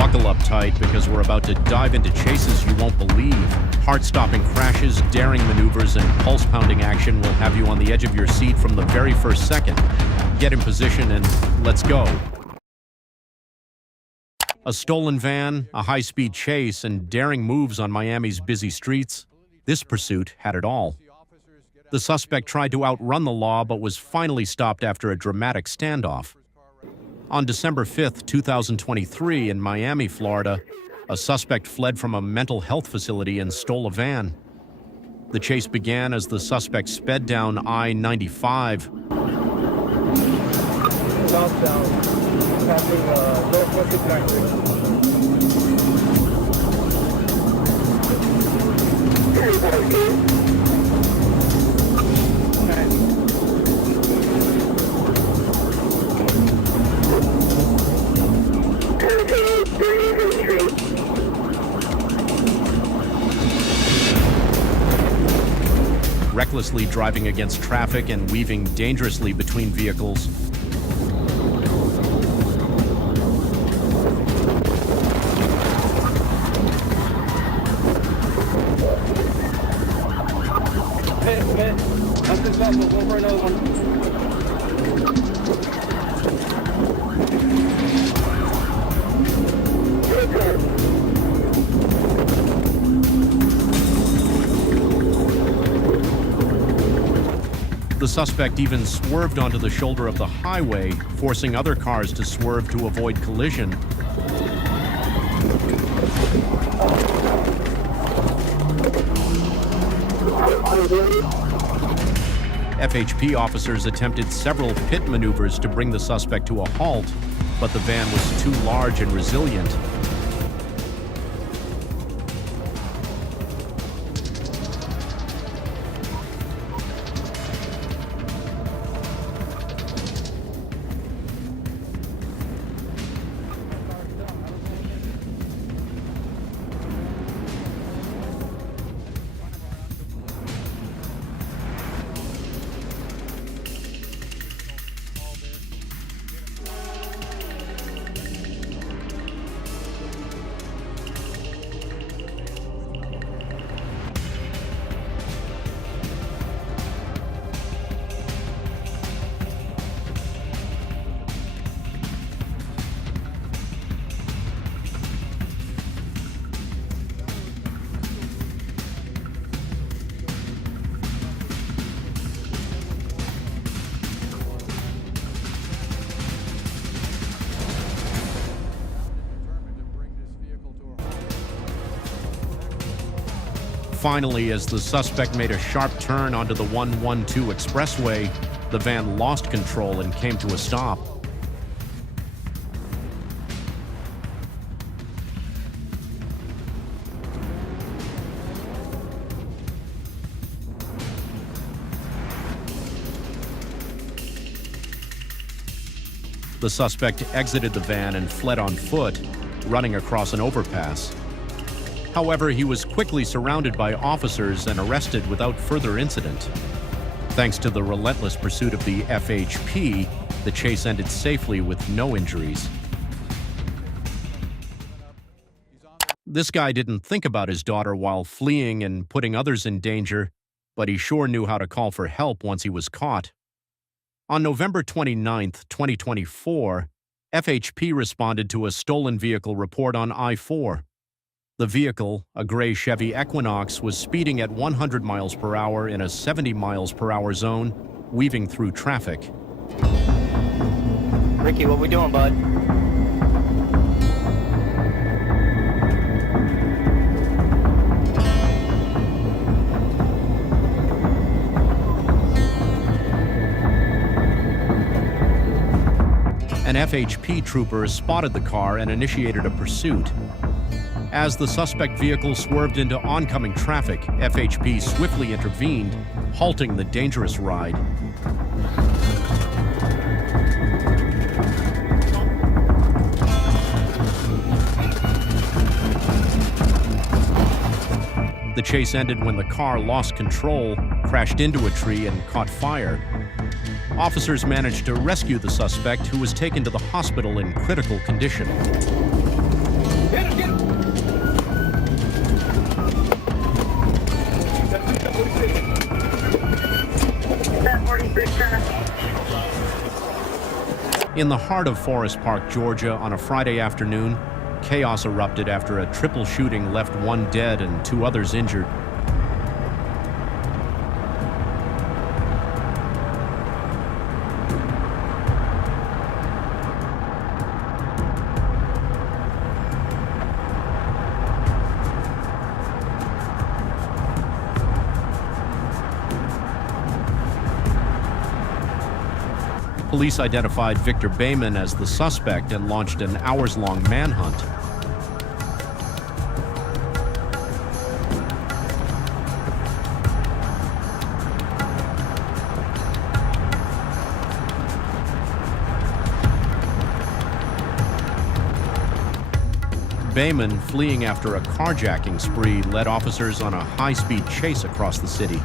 Buckle up tight because we're about to dive into chases you won't believe. Heart-stopping crashes, daring maneuvers, and pulse-pounding action will have you on the edge of your seat from the very first second. Get in position and let's go. A stolen van, a high-speed chase, and daring moves on Miami's busy streets. This pursuit had it all. The suspect tried to outrun the law but was finally stopped after a dramatic standoff. On December 5, 2023, in Miami, Florida, a suspect fled from a mental health facility and stole a van. The chase began as the suspect sped down I-95. Southbound, passing Northwest Executive. Recklessly driving against traffic and weaving dangerously between vehicles. Hey, I'm successful. Go for another one. The suspect even swerved onto the shoulder of the highway, forcing other cars to swerve to avoid collision. FHP officers attempted several pit maneuvers to bring the suspect to a halt, but the van was too large and resilient. Finally, as the suspect made a sharp turn onto the 112 expressway, the van lost control and came to a stop. The suspect exited the van and fled on foot, running across an overpass. However, he was quickly surrounded by officers and arrested without further incident. Thanks to the relentless pursuit of the FHP, the chase ended safely with no injuries. This guy didn't think about his daughter while fleeing and putting others in danger, but he sure knew how to call for help once he was caught. On November 29, 2024, FHP responded to a stolen vehicle report on I-4. The vehicle, a gray Chevy Equinox, was speeding at 100 miles per hour in a 70 miles per hour zone, weaving through traffic. Ricky, what we doing, bud? An FHP trooper spotted the car and initiated a pursuit. As the suspect vehicle swerved into oncoming traffic, FHP swiftly intervened, halting the dangerous ride. The chase ended when the car lost control, crashed into a tree, and caught fire. Officers managed to rescue the suspect, who was taken to the hospital in critical condition. In the heart of Forest Park, Georgia, on a Friday afternoon, chaos erupted after a triple shooting left one dead and two others injured. Police identified Victor Bayman as the suspect and launched an hours-long manhunt. Bayman, fleeing after a carjacking spree, led officers on a high-speed chase across the city.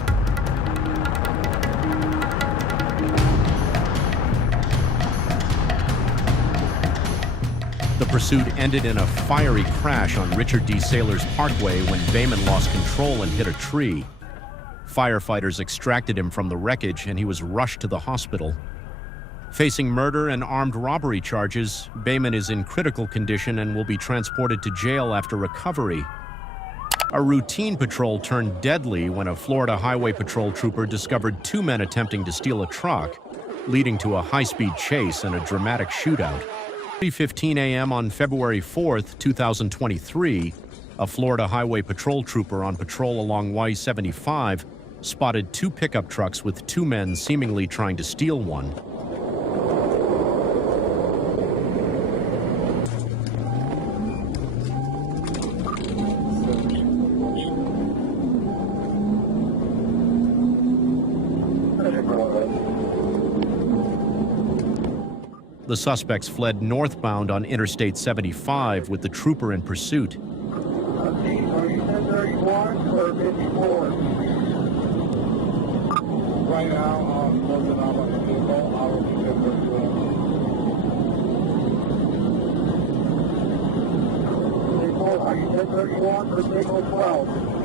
The pursuit ended in a fiery crash on Richard D. Saylor's Parkway when Bayman lost control and hit a tree. Firefighters extracted him from the wreckage and he was rushed to the hospital. Facing murder and armed robbery charges, Bayman is in critical condition and will be transported to jail after recovery. A routine patrol turned deadly when a Florida Highway Patrol trooper discovered two men attempting to steal a truck, leading to a high-speed chase and a dramatic shootout. 3:15 a.m. on February 4th, 2023, a Florida Highway Patrol trooper on patrol along Y-75 spotted two pickup trucks with two men seemingly trying to steal one. The suspects fled northbound on Interstate 75 with the trooper in pursuit. Right now, closing out on the vehicle. I will be there for you. Are you 1031 or vehicle 12?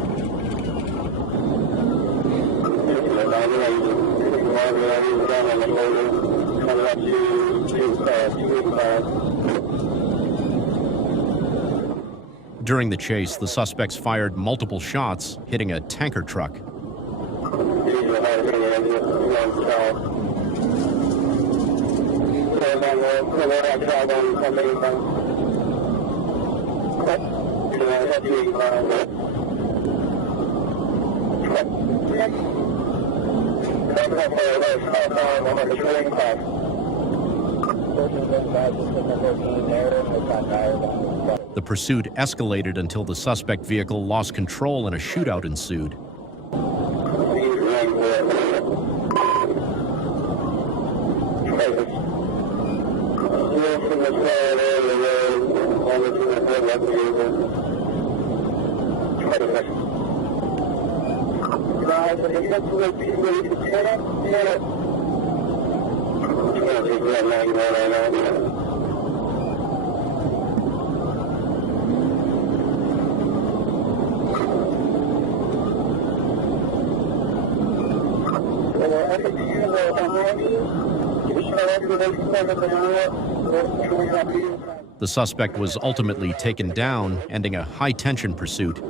During the chase, the suspects fired multiple shots, hitting a tanker truck. The pursuit escalated until the suspect vehicle lost control and a shootout ensued. The suspect was ultimately taken down, ending a high-tension pursuit.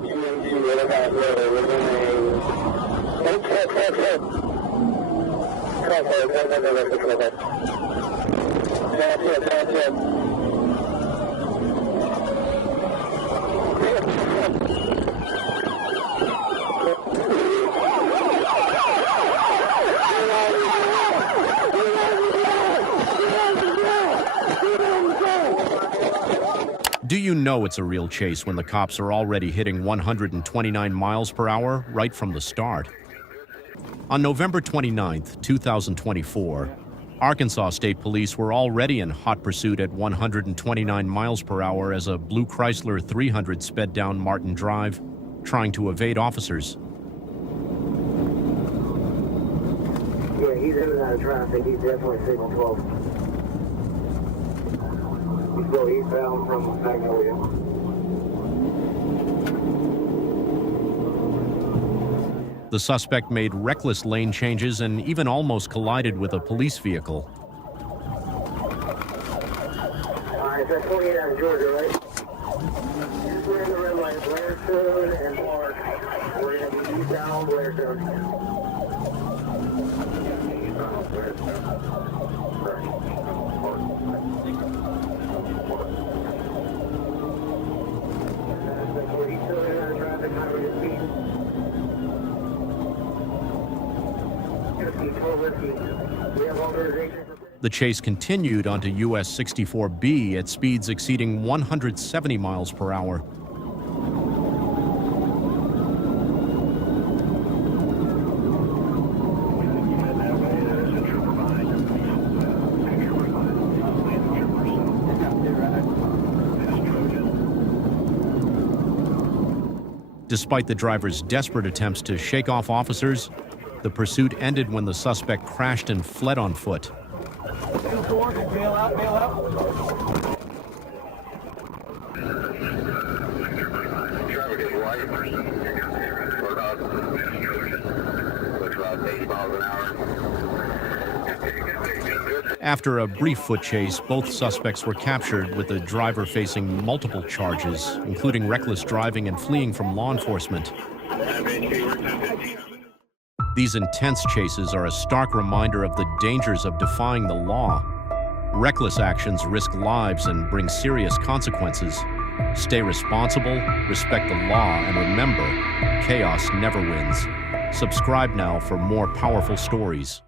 Do you know it's a real chase when the cops are already hitting 129 miles per hour right from the start? On November 29, 2024, Arkansas State Police were already in hot pursuit at 129 miles per hour as a blue Chrysler 300 sped down Martin Drive, trying to evade officers. Yeah, he's in and out of traffic. He's definitely signal 12. He's going eastbound from Magnolia. The suspect made reckless lane changes and even almost collided with a police vehicle. at 28 out of Georgia, right? Just we're in the red light, Blairstone and Park. We're going to be eastbound Blairstone. Eastbound Blairstone. We're eastbound out of traffic, highway to speed. We have authorization for... The chase continued onto US 64B at speeds exceeding 170 miles per hour. Despite the driver's desperate attempts to shake off officers, the pursuit ended when the suspect crashed and fled on foot. Bail out, bail out. Traffic is white. We're about 8 miles an hour. After a brief foot chase, both suspects were captured, with the driver facing multiple charges, including reckless driving and fleeing from law enforcement. These intense chases are a stark reminder of the dangers of defying the law. Reckless actions risk lives and bring serious consequences. Stay responsible, respect the law, and remember, chaos never wins. Subscribe now for more powerful stories.